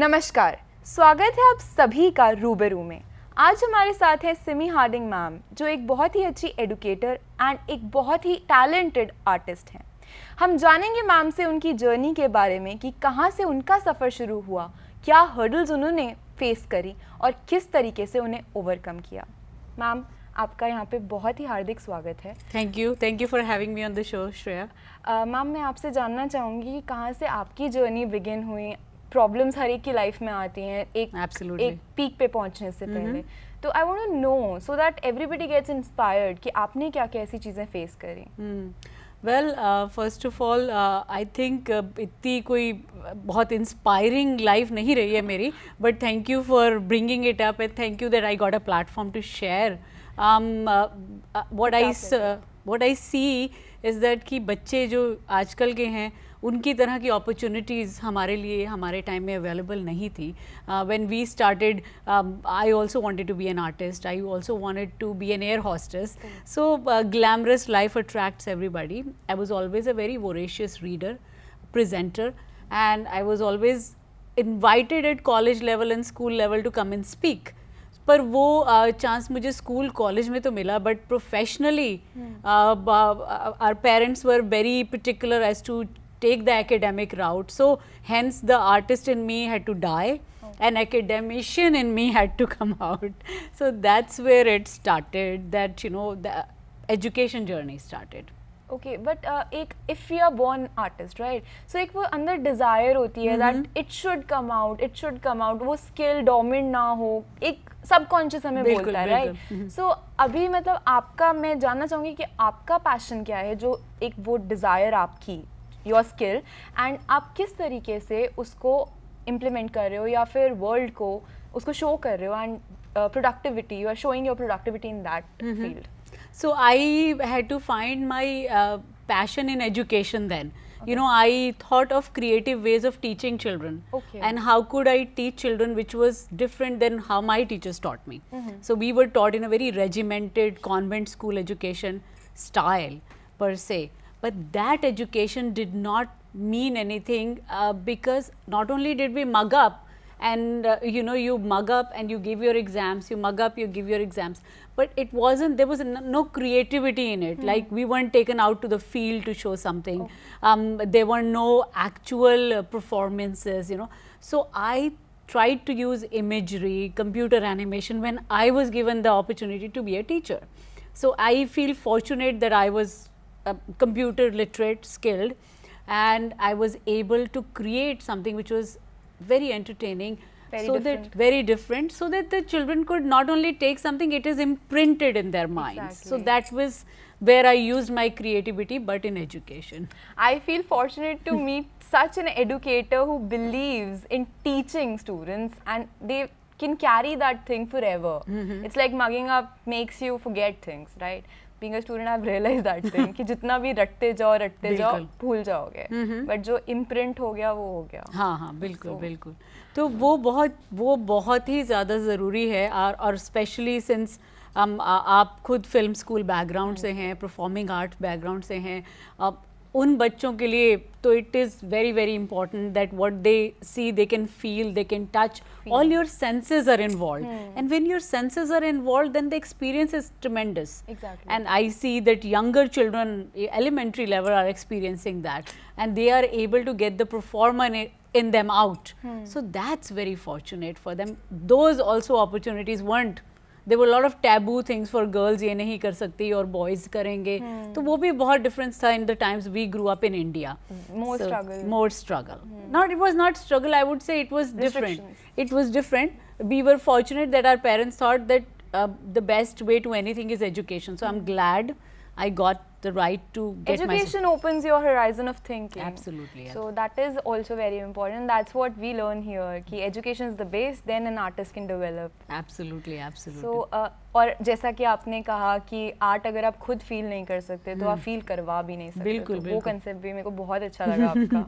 नमस्कार, स्वागत है आप सभी का रूबरू में। आज हमारे साथ है सिमी हार्डिंग मैम, जो एक बहुत ही अच्छी एडुकेटर एंड एक बहुत ही टैलेंटेड आर्टिस्ट हैं। हम जानेंगे मैम से उनकी जर्नी के बारे में कि कहाँ से उनका सफ़र शुरू हुआ, क्या हर्डल्स उन्होंने फेस करी और किस तरीके से उन्हें ओवरकम किया। मैम, आपका यहाँ पे बहुत ही हार्दिक स्वागत है। Thank you for having me on the show Shreya. Ma'am, मैं आपसे जानना चाहूँगी कि कहाँ से आपकी जर्नी बिगिन हुई। प्रॉब्लम्स हर एक की लाइफ में आती हैं एक पीक पे पहुंचने से पहले, तो I want to know so that everybody gets inspired कि आपने क्या क्या ऐसी चीज़ें फेस करी। Well, first of all I think इतनी कोई बहुत इंस्पायरिंग लाइफ नहीं रही है मेरी, but thank you for bringing it up and thank you that I got a platform to share what I see is that कि बच्चे जो आजकल के हैं उनकी तरह की अपॉर्चुनिटीज़ हमारे लिए हमारे टाइम में अवेलेबल नहीं थी. When we started, I also wanted to be an artist. I also wanted to be an air hostess. So glamorous life attracts everybody. I was always a very voracious reader, presenter, and I was always invited at college level and school level to come and speak. पर वो chance मुझे school college में तो मिला, but professionally our parents were very particular as to take the academic route, so hence the artist in me had to die. An academician in me had to come out. So that's where it started, that the education journey started. Okay, but एक if we are born artist, right? So एक वो अंदर desire होती है that it should come out, वो skill dominant ना हो, एक subconscious हमें बोलता है, right? So अभी मतलब आपका, मैं जानना चाहूँगी कि आपका passion क्या है, जो एक वो desire आपकी, योर स्किल, एंड आप किस तरीके से उसको इम्प्लीमेंट कर रहे हो या फिर वर्ल्ड को उसको शो कर रहे हो, and productivity, you are showing your productivity in that field. So I had to find my passion in education then. Okay. I thought of creative ways of teaching children. Okay. And how could I teach children which was different than how my teachers taught me. So we were taught in a very regimented convent school education style per se. But that education did not mean anything because not only did we mug up and you mug up and you give your exams, you mug up, you give your exams, but it wasn't, there was no creativity in it. Like we weren't taken out to the field to show something. There were no actual performances, So I tried to use imagery, computer animation when I was given the opportunity to be a teacher. So I feel fortunate that I was computer literate, skilled, and I was able to create something which was very entertaining, very different, so that the children could not only take something, it is imprinted in their minds. Exactly. So that was where I used my creativity, but in education. I feel fortunate to meet such an educator who believes in teaching students, and they can carry that thing forever. It's like mugging up makes you forget things, right? Being a student, I've realized that thing कि जितना भी रटते जाओ भूल जाओगे, but जो imprint हो गया वो हो गया. हाँ, बिल्कुल. तो वो बहुत ही ज़्यादा ज़रूरी है, और स्पेशली सिंस आप खुद फिल्म स्कूल बैकग्राउंड से हैं, परफॉर्मिंग आर्ट बैकग्राउंड से हैं, उन बच्चों के लिए तो it is very very important that what they see, they can feel, they can touch, all your senses are involved. And when your senses are involved, then the experience is tremendous. Exactly. And I see that younger children, elementary level, are experiencing that, and they are able to get the performer in them out. So that's very fortunate for them. Those also opportunities weren't. There were a lot of taboo things for girls, ये नहीं कर सकती और boys करेंगे, तो वो भी बहुत difference था in the times we grew up in India. More struggle. It was not struggle, I would say it was different. It was different. We were fortunate that our parents thought that the best way to anything is education. So I'm glad I got the right to get education opens your horizon of thinking. Absolutely. Yeah. So that is also very important. That's what we learn here, कि education is the base, then an artist can develop. Absolutely. So और जैसा कि आपने कहा कि art अगर आप खुद फील नहीं कर सकते तो आप फील करवा भी नहीं सकते. बिल्कुल. वो कंसेप्ट भी मेरे को बहुत अच्छा लगा आपका.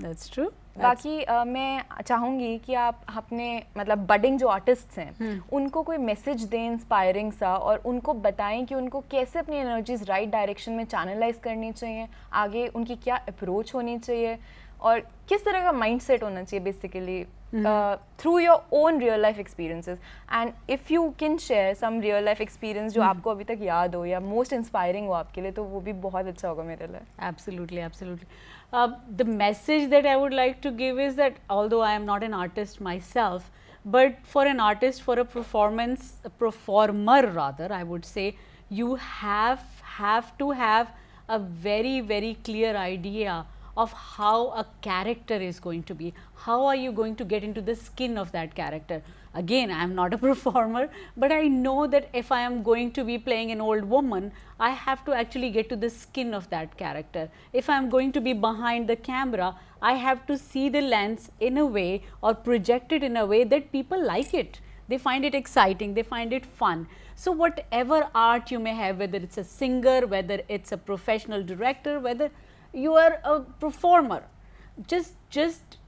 That's true. बाकी मैं चाहूँगी कि आप अपने मतलब बडिंग जो आर्टिस्ट्स हैं उनको कोई मैसेज दें इंस्पायरिंग सा, और उनको बताएं कि उनको कैसे अपनी एनर्जीज राइट डायरेक्शन में चैनलाइज करनी चाहिए, आगे उनकी क्या अप्रोच होनी चाहिए, और किस तरह का माइंडसेट होना चाहिए basically through your own real life experiences. And if you can share some real life experience जो आपको अभी तक याद हो या most inspiring हो आपके लिए, तो वो भी बहुत अच्छा होगा मेरे लिए. Absolutely, absolutely. The message that I would like to give is that although I am not an artist myself, but for an artist, for a performer rather, I would say, you have to have a very, very clear idea of how a character is going to be. How are you going to get into the skin of that character? Again, I am not a performer, but I know that if I am going to be playing an old woman, I have to actually get to the skin of that character. If I am going to be behind the camera, I have to see the lens in a way or project it in a way that people like it. They find it exciting, they find it fun. So whatever art you may have, whether it's a singer, whether it's a professional director, whether you are a performer, just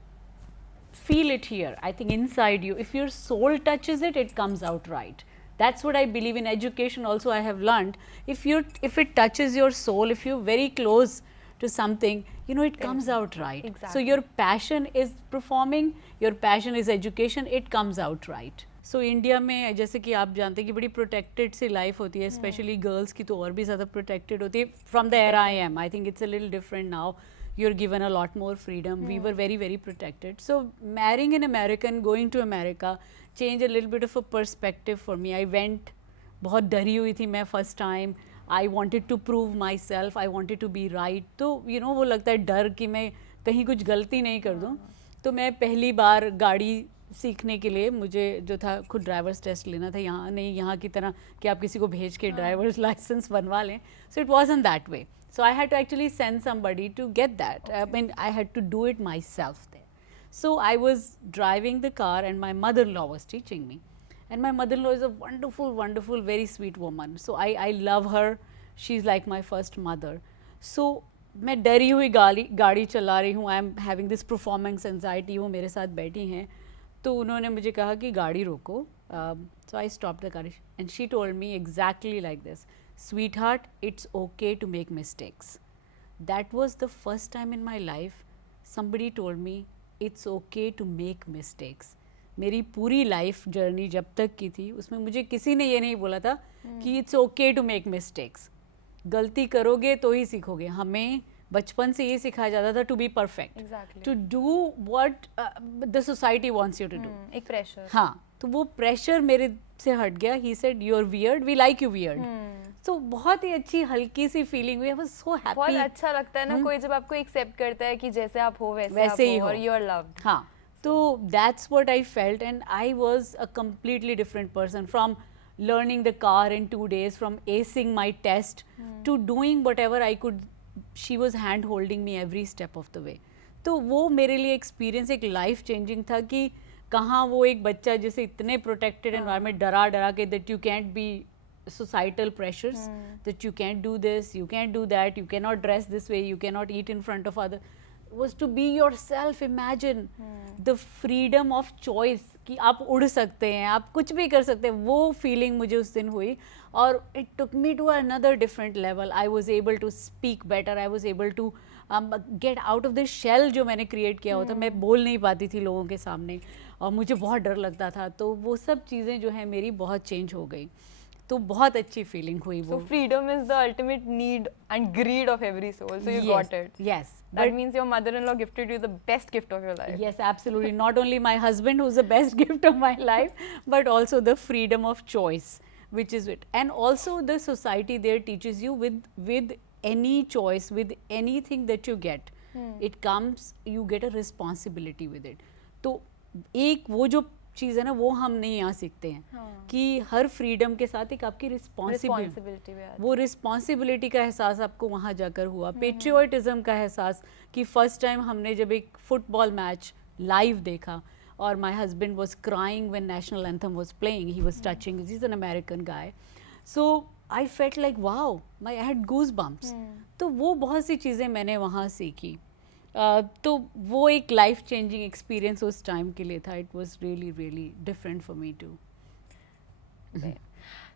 feel it here. I think inside you, if your soul touches it, it comes out right. That's what I believe. In education also I have learned, if it touches your soul, if you're very close to something, you know, it comes out right. Exactly. So your passion is performing, your passion is education, it comes out right. So India में जैसे कि आप जानते हैं कि बड़ी protected सी life होती है, स्पेशली गर्ल्स की तो और भी ज़्यादा प्रोटेक्टेड होती है. From the era I am, I think it's a little different now. You are given a lot more freedom. We were very very protected. So marrying an American, going to America change a little bit of a perspective for me. I went, बहुत डरी हुई थी मैं first time. I wanted to prove myself, I wanted to be right. तो you know वो लगता है डर कि मैं कहीं कुछ गलती नहीं कर दूँ. तो मैं पहली बार गाड़ी सीखने के लिए, मुझे जो था खुद ड्राइवर्स टेस्ट लेना था. यहाँ नहीं, यहाँ की तरह कि आप किसी को भेज के ड्राइवर्स लाइसेंस बनवा लें. So it wasn't that way. So I had to actually send somebody to get that. I mean, I had to do it myself there. So I was driving the car and my mother-in-law was teaching me. And my mother-in-law is a wonderful, wonderful, very sweet woman. So I love her. She's like my first mother. So मैं डरी हुई गाड़ी चला रही हूँ. I am having this performance anxiety. वो मेरे साथ बैठी हैं, तो उन्होंने मुझे कहा कि गाड़ी रोको. So I stopped the car and she told me exactly like this. Sweetheart, it's okay to make mistakes. That was the first time in my life somebody told me it's okay to make mistakes. मेरी पूरी life journey जब तक की थी उसमें मुझे किसी ने ये नहीं बोला था कि it's okay to make mistakes. गलती करोगे तो ही सीखोगे. हमें बचपन से ये सिखाया जाता था to be perfect, to do what the society wants you to do. एक प्रेशर. हाँ, तो वो प्रेशर मेरे से हट गया. He said you are weird, we like you weird. तो बहुत ही अच्छी हल्की सी फीलिंग हुई. I was so happy. बहुत अच्छा लगता है ना कोई जब आपको एक्सेप्ट करता है कि जैसे आप हो वैसे वैसे ही हो और यू आर लव्ड. हाँ, तो that's what I felt and I was a completely different person from learning the car in 2 days, from acing my test to doing whatever I could. She was hand holding me every step of the way. तो वो मेरे लिए experience एक life changing था कि कहाँ वो एक बच्चा जैसे इतने प्रोटेक्टेड एनवायरनमेंट डरा के that you can't B societal pressures, that you can't do this, you can't do that, you cannot dress this way, you cannot eat in front of other, was to be yourself. Imagine the freedom of choice कि आप उड़ सकते हैं, आप कुछ भी कर सकते हैं. वो फीलिंग मुझे उस दिन हुई और it took me to another different level. I was able to speak better, I was able to get out of the shell जो मैंने क्रिएट किया हुआ था. मैं बोल नहीं पाती थी लोगों के सामने और मुझे बहुत डर लगता था. तो वो सब चीज़ें जो है मेरी बहुत चेंज हो गई. तो बहुत अच्छी फीलिंग हुई वो. So freedom is the ultimate need and greed of every soul. So you got it. Yes. That means your mother-in-law gifted you the best gift of your life. Yes, absolutely. Not only my husband who's the best gift of my life, but also the freedom of choice, which is it. And also the society there teaches you with any choice, with anything that you get, it comes, you get a responsibility with it. तो एक वो जो चीज़ है ना वो हम नहीं यहाँ सीखते हैं कि हर फ्रीडम के साथ एक आपकी रिस्पॉन्सिबिलिटी. वो रिस्पॉन्सिबिलिटी का एहसास आपको वहाँ जाकर हुआ. पेट्रियोटिज्म का एहसास कि फर्स्ट टाइम हमने जब एक फुटबॉल मैच लाइव देखा और my husband was crying when national anthem was playing. He was touching. He is an American guy. So I felt like wow, I had goose bumps. तो वो बहुत सी चीज़ें मैंने वहाँ सीखी. तो वो एक लाइफ चेंजिंग एक्सपीरियंस उस टाइम के लिए था. It was really really different for me too.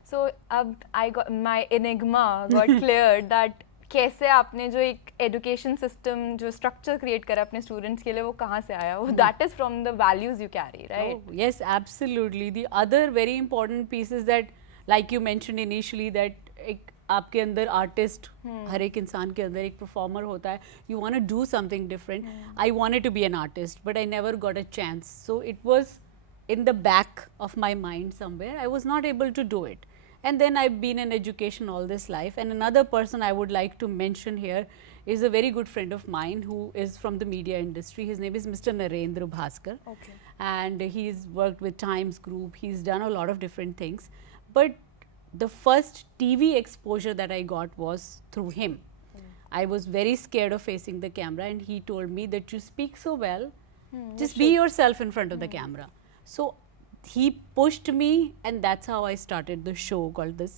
So अब I got my enigma got cleared that कैसे आपने जो एक एजुकेशन सिस्टम जो स्ट्रक्चर क्रिएट करा अपने स्टूडेंट्स के लिए वो कहाँ से आया वो that is from the values you carry right Oh, yes, absolutely. The other very important piece is that, like you mentioned initially, that एक आपके अंदर आर्टिस्ट हर एक इंसान के अंदर एक परफॉर्मर होता है. You want to do something different. I wanted to be an artist, but I never got a chance. So it was in the back of my mind somewhere. I was not able to do it. And then I've been in education all this life. And another person I would like to mention here is a very good friend of mine who is from the media industry. His name is Mr. Narendra Bhaskar. Okay. And he's worked with Times Group. He's done a lot of different things. But the first TV exposure that I got was through him. I was very scared of facing the camera, and he told me that you speak so well, just be yourself in front of the camera. So he pushed me, and that's how I started the show called this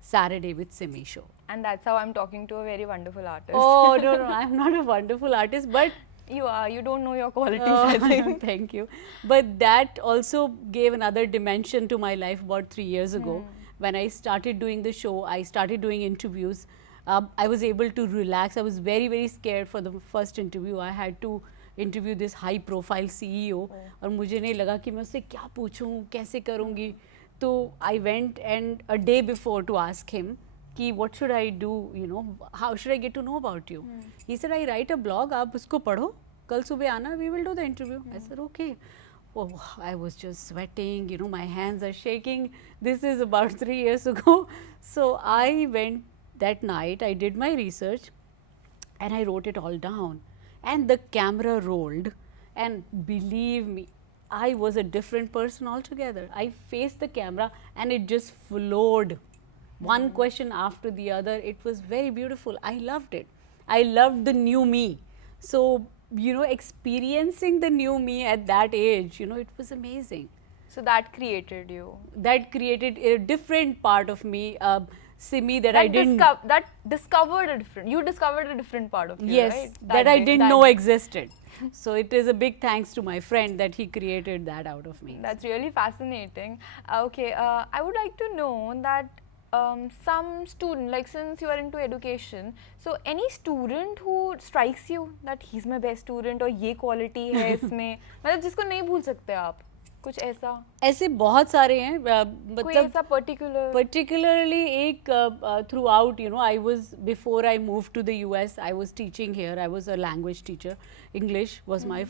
Saturday with Simi show. And that's how I'm talking to a very wonderful artist. Oh, no, I'm not a wonderful artist, but You are. You don't know your qualities, oh, I think. thank you. But that also gave another dimension to my life about 3 years ago. When I started doing the show, I started doing interviews. I was able to relax. I was very, very scared for the first interview. I had to interview this high profile CEO. और मुझे नहीं लगा कि मैं उससे क्या पूछूं, कैसे करूँगी. तो I went and a day before to ask him कि what should I do, you know, how should I get to know about you? He said, I write a blog, आप उसको पढ़ो, कल सुबह आना, we will do the interview. I said, okay. Oh, I was just sweating, you know, my hands are shaking. This is about 3 years ago. So I went that night, I did my research and I wrote it all down. And the camera rolled, and believe me, I was a different person altogether. I faced the camera and it just flowed. One question after the other. It was very beautiful. I loved it. I loved the new me. So, you know, experiencing the new me at that age, you know, it was amazing. So that created you. That created a different part of me, Simi, that I didn't. That discovered a different. You discovered a different part of you, Yes, right? that I day, didn't that know day. existed. So it is a big thanks to my friend that he created that out of me. That's really fascinating. Okay, I would like to know that some student, like since you are into education, so any student who strikes you that he's my best student or ये quality है इसमें, मतलब जिसको नहीं भूल सकते आप, कुछ ऐसा? ऐसे बहुत सारे हैं, कोई मतलब ऐसा particular? particularly एक throughout, you know, I was, before I moved to the US, I was teaching here. I was a language teacher. English was my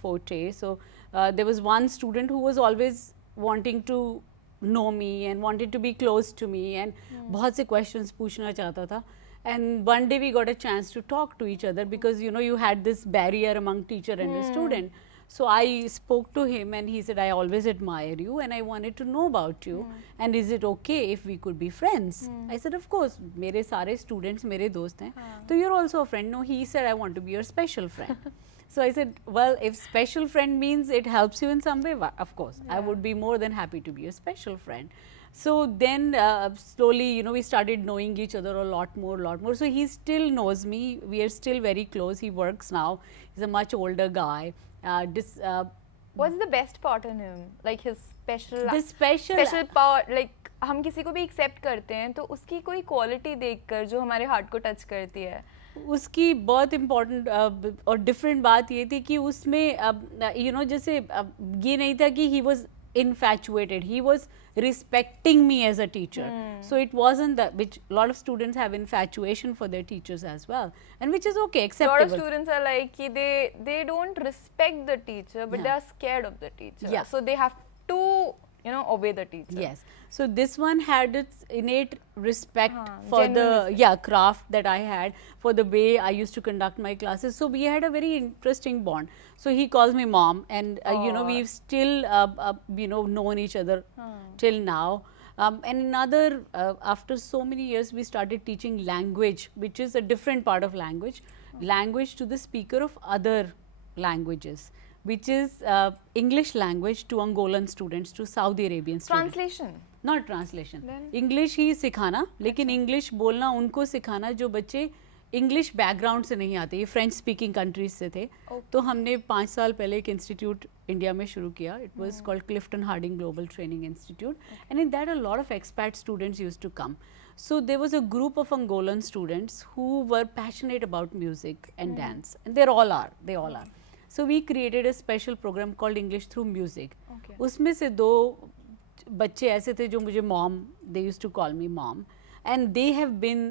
forte. So there was one student who was always wanting to know me and wanted to be close to me, and बहुत से questions पूछना चाहता था. And one day we got a chance to talk to each other because, you know, you had this barrier among teacher and the student. So I spoke to him and he said, I always admire you and I wanted to know about you. And is it okay if we could be friends? I said, of course, मेरे सारे students मेरे दोस्त हैं. So you're also a friend. No, he said, I want to be your special friend. So I said, well, if special friend means it helps you in some way, of course, I would be more than happy to be a special friend. So then slowly, you know, we started knowing each other a lot more. So he still knows me. We are still very close. He works now. He's a much older guy. What's the best part in him? Like his special part, like हम किसी को भी accept करते हैं तो उसकी कोई quality देखकर जो हमारे heart को touch करती है. उसकी बहुत इम्पोर्टेंट और डिफरेंट बात ये थी कि उसमें यू नो जैसे ये नहीं था कि he was infatuated, he was respecting me as a teacher. So it wasn't that, which a lot of students have infatuation for their teachers as well, and which is okay, acceptable. A lot of students are like they don't respect the teacher, but they are scared of the teacher. So they have to, you know, obey the teacher. Yes. So this one had its innate respect for the craft that I had, for the way I used to conduct my classes. So we had a very interesting bond. So he calls me mom, and you know, we've still you know, known each other till now. And another, after so many years, we started teaching language, which is a different part of language, language to the speaker of other languages, which is English language to Angolan students, to Saudi Arabian students. Translation? Not translation. Then? English ही सिखाना, लेकिन English बोलना उनको सिखाना जो बच्चे English background से नहीं आते, ये फ्रेंच स्पीकिंग कंट्रीज से थे. तो हमने 5 साल पहले एक इंस्टीट्यूट इंडिया में शुरू किया. It was called Clifton Harding global training institute, and in that a lot of expat students used to come. So there was a group of Angolan students who were passionate about music and dance, and they all are. So we created a special program called English through music. Okay. उसमें से 2 बच्चे ऐसे थे जो मुझे mom, they used to call me mom, and they have been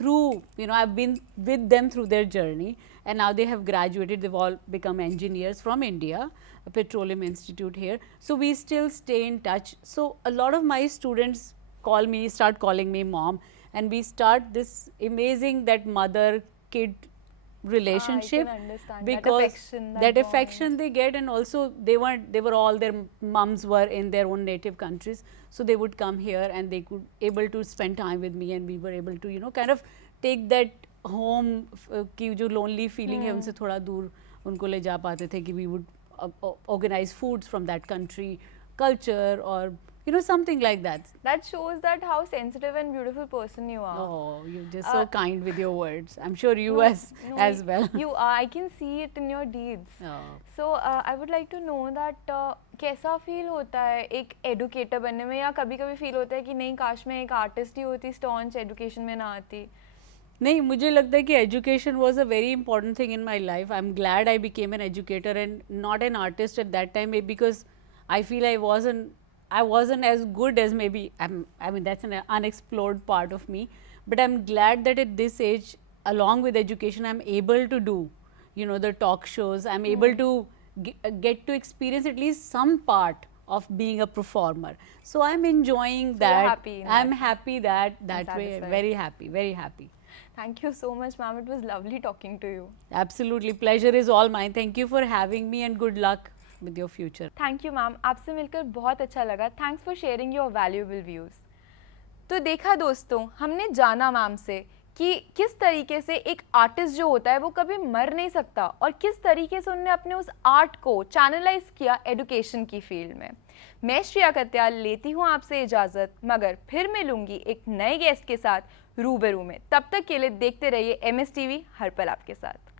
through, you know, I've been with them through their journey, and now they have graduated. They've all become engineers from India, a petroleum institute here. So we still stay in touch. So a lot of my students start calling me mom, and we start this amazing that mother-kid relationship. I can understand because that affection, that bond. affection they get, and also they were all, their mums were in their own native countries, so they would come here and they could able to spend time with me, and we were able to, you know, kind of take that home की जो lonely feeling है उनसे थोड़ा दूर उनको ले जा पाते थे, कि we would organize foods from that country culture, or you know, something like that. That shows that how sensitive and beautiful person you are. Oh, you're just so kind with your words. I'm sure you No, as well. You are. I can see it in your deeds. Oh. So I would like to know that कैसा feel होता है एक educator बनने में, या कभी कभी feel होता है कि नहीं काश मैं एक आर्टिस्ट ही होती, स्टॉन्च एजुकेशन में ना आती? नहीं, मुझे लगता है कि education was a very important thing in my life. I am glad I became an educator and not an artist at that time, because I feel I wasn't as good as maybe I mean that's an unexplored part of me, but I'm glad that at this age, along with education, I'm able to do, you know, the talk shows. I'm able to get to experience at least some part of being a performer. So I'm enjoying So that. you're happy in I'm that. happy that way. satisfied. Very happy, very happy. Thank you so much, ma'am. It was lovely talking to you. Absolutely, pleasure is all mine. Thank you for having me, and good luck with your future. Thank you ma'am, आपसे मिलकर बहुत अच्छा लगा. Thanks for sharing your valuable views. तो देखा दोस्तों, हमने जाना मैम से कि किस तरीके से एक आर्टिस्ट जो होता है वो कभी मर नहीं सकता, और किस तरीके से उन्होंने अपने उस आर्ट को चैनलाइज किया एजुकेशन की फील्ड में. मैं श्रेया कत्याल लेती हूँ आपसे इजाज़त, मगर फिर मिलूंगी एक नए गेस्ट के साथ रूबरू में. तब तक के लिए देखते रहिए MS TV, हर पल आपके साथ.